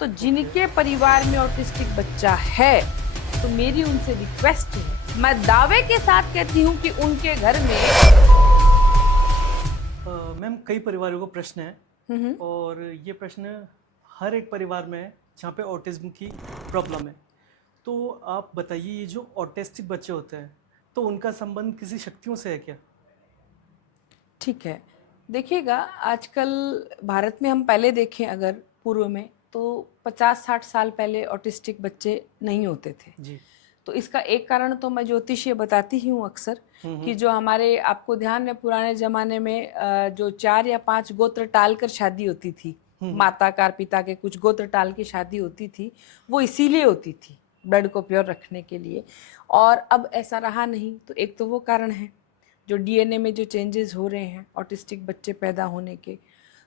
तो ओके। जिनके परिवार में ऑटिस्टिक बच्चा है, तो मेरी उनसे रिक्वेस्ट है, मैं दावे के साथ कहती हूँ कि उनके घर में मैम, कई परिवारों का प्रश्न है हम्म, और ये प्रश्न हर एक परिवार में है जहाँ पे ऑटिज्म की प्रॉब्लम है। तो आप बताइए, ये जो ऑटिस्टिक बच्चे होते हैं तो उनका संबंध किसी शक्तियों से है क्या? ठीक है। देखिएगा, आजकल भारत में हम पहले देखें अगर पूर्व में, तो 50-60 साल पहले ऑटिस्टिक बच्चे नहीं होते थे। जी। तो इसका एक कारण तो मैं ज्योतिषीय बताती ही हूँ अक्सर, कि हम्म। जो हमारे, आपको ध्यान है पुराने ज़माने में जो 4 या 5 गोत्र टाल कर शादी होती थी, हम्म। माता का पिता के कुछ गोत्र टाल की शादी होती थी, वो इसीलिए होती थी, ब्लड को प्योर रखने के लिए। और अब ऐसा रहा नहीं, तो एक तो वो कारण है, जो डीएनए में जो चेंजेस हो रहे हैं ऑटिस्टिक बच्चे पैदा होने के।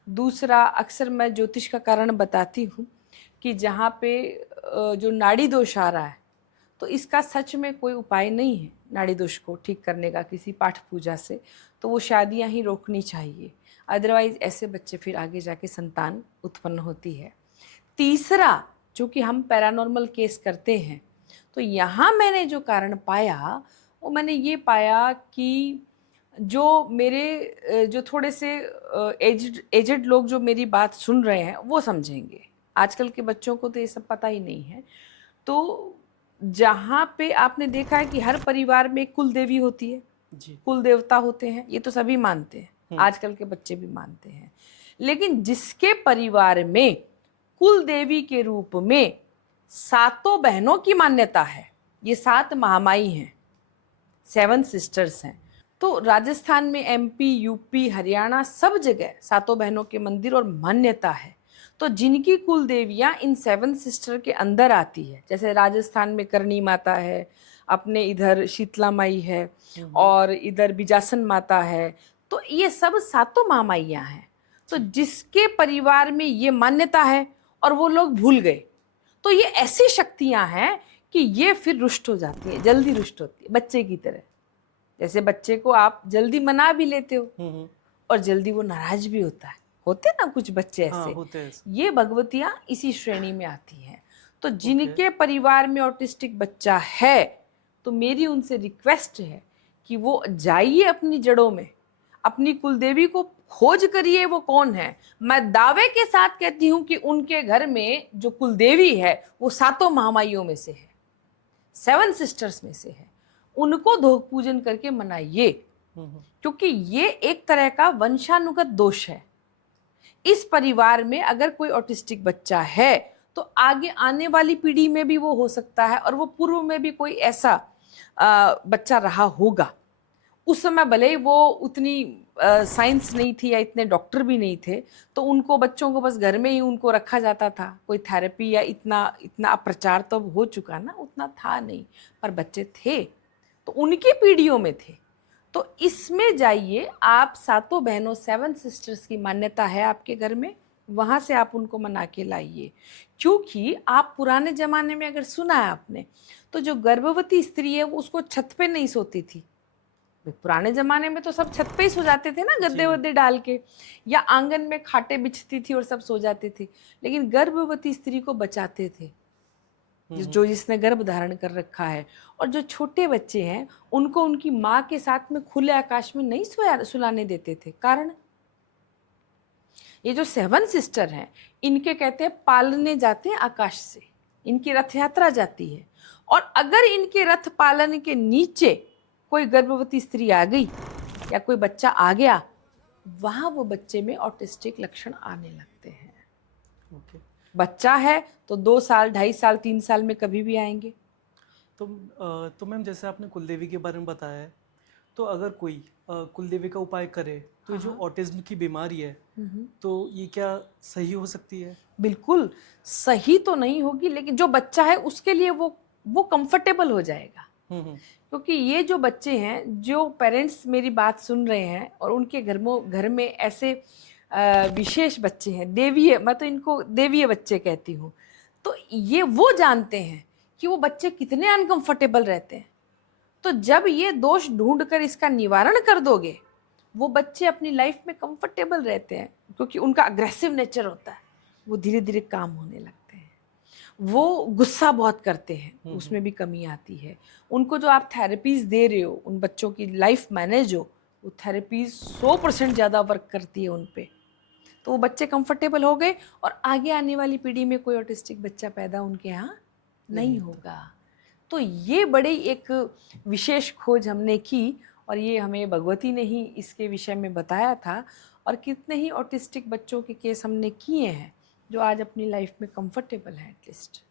दूसरा, अक्सर मैं ज्योतिष का कारण बताती हूँ कि जहाँ पे जो नाड़ी दोष आ रहा है, तो इसका सच में कोई उपाय नहीं है नाड़ी दोष को ठीक करने का किसी पाठ पूजा से, तो वो शादियां ही रोकनी चाहिए। अदरवाइज ऐसे बच्चे फिर आगे जाके संतान उत्पन्न होती है। तीसरा, जो कि हम पैरानॉर्मल केस करते हैं, तो यहाँ मैंने जो कारण पाया, वो मैंने ये पाया कि जो मेरे जो थोड़े से एजड एजड लोग जो मेरी बात सुन रहे हैं वो समझेंगे। आजकल के बच्चों को तो ये सब पता ही नहीं है। तो जहाँ पे आपने देखा है कि हर परिवार में एक कुल देवी होती है, जी। कुल देवता होते हैं, ये तो सभी मानते हैं, हम्म। आजकल के बच्चे भी मानते हैं। लेकिन जिसके परिवार में कुल देवी के रूप में सातों बहनों की मान्यता है, ये 7 महामाई हैं, 7 सिस्टर्स हैं, तो राजस्थान में, एमपी, यूपी, हरियाणा, सब जगह सातों बहनों के मंदिर और मान्यता है। तो जिनकी कुल देवियां इन 7 सिस्टर के अंदर आती है, जैसे राजस्थान में करणी माता है, अपने इधर शीतला माई है, हम्म। और इधर बिजासन माता है, तो ये सब सातों महामाइयां हैं। तो जी। जिसके परिवार में ये मान्यता है और वो लोग भूल गए, तो ये ऐसी शक्तियां हैं कि ये फिर रुष्ट हो जाती है, जल्दी रुष्ट होती है बच्चे की तरह। जैसे बच्चे को आप जल्दी मना भी लेते हो हम्म। और जल्दी वो नाराज भी होता है, होते ना कुछ बच्चे हाँ, ऐसे, होते हैं ऐसे। ये भगवतियां इसी श्रेणी में आती हैं। तो ओके। जिनके परिवार में ऑटिस्टिक बच्चा है, तो मेरी उनसे रिक्वेस्ट है कि वो जाइए अपनी जड़ों में, अपनी कुलदेवी को खोज करिए वो कौन है। मैं दावे के साथ कहती हूँ कि उनके घर में जो कुलदेवी है वो सातों महामाइयों में से है, 7 सिस्टर्स में से है। उनको धोक पूजन करके मनाइए, हम्म। क्योंकि ये एक तरह का वंशानुगत दोष है। इस परिवार में अगर कोई ऑटिस्टिक बच्चा है, तो आगे आने वाली पीढ़ी में भी वो हो सकता है, और वो पूर्व में भी कोई ऐसा बच्चा रहा होगा। उस समय भले ही वो उतनी साइंस नहीं थी या इतने डॉक्टर भी नहीं थे, तो उनको, बच्चों को बस घर में ही उनको रखा जाता था, कोई थेरेपी या इतना इतना प्रचार तो अब हो चुका ना, उतना था नहीं, पर बच्चे थे, तो उनकी पीढ़ियों में थे। तो इसमें जाइए आप, सातों बहनों, 7 सिस्टर्स की मान्यता है आपके घर में, वहाँ से आप उनको मना के लाइए। क्योंकि आप पुराने ज़माने में अगर सुना है आपने, तो जो गर्भवती स्त्री है वो उसको छत पे नहीं सोती थी। पुराने ज़माने में तो सब छत पे ही सो जाते थे ना, गद्दे जी। वद्दे डाल के, या आंगन में खाटे बिछती थी और सब सो जाते थे। लेकिन गर्भवती स्त्री को बचाते थे, जो जिसने गर्भ धारण कर रखा है। और जो छोटे बच्चे हैं उनको उनकी माँ के साथ में खुले आकाश में नहीं सुलाने देते थे। कारण, ये जो 7 सिस्टर हैं, इनके कहते हैं पालने जाते हैं आकाश से, इनकी रथ यात्रा जाती है, और अगर इनके रथ पालन के नीचे कोई गर्भवती स्त्री आ गई या कोई बच्चा आ गया, वहां वो बच्चे में ऑटिस्टिक लक्षण आने लगते हैं। ओके। बच्चा है तो 2 साल, 2.5 साल, 3 साल में कभी भी आएंगे। तो मैम, जैसे आपने कुलदेवी के बारे में बताया है, तो अगर कोई कुलदेवी का उपाय करे तो ये जो ऑटिज्म की बीमारी है तो ये क्या सही हो सकती है? बिल्कुल सही तो नहीं होगी, लेकिन जो बच्चा है उसके लिए वो कंफर्टेबल हो जाएगा। हम्म। क्योंकि ये जो बच्चे हैं, जो पेरेंट्स मेरी बात सुन रहे हैं और उनके घर में ऐसे विशेष बच्चे हैं, देवीय, मैं तो इनको देवीय बच्चे कहती हूँ, तो ये वो जानते हैं कि वो बच्चे कितने अनकंफर्टेबल रहते हैं। तो जब ये दोष ढूंढ कर इसका निवारण कर दोगे, वो बच्चे अपनी लाइफ में कंफर्टेबल रहते हैं, क्योंकि उनका अग्रेसिव नेचर होता है, वो धीरे धीरे काम होने लगते हैं। वो गुस्सा बहुत करते हैं, उसमें भी कमी आती है। उनको जो आप थेरेपीज दे रहे हो, उन बच्चों की लाइफ मैनेज हो, वो थेरेपीज 100% ज़्यादा वर्क करती है उन पे। तो वो बच्चे कंफर्टेबल हो गए और आगे आने वाली पीढ़ी में कोई ऑटिस्टिक बच्चा पैदा उनके यहाँ नहीं होगा। तो ये बड़ी एक विशेष खोज हमने की और ये हमें भगवती ने ही इसके विषय में बताया था। और कितने ही ऑटिस्टिक बच्चों के केस हमने किए हैं जो आज अपनी लाइफ में कंफर्टेबल हैं एटलीस्ट।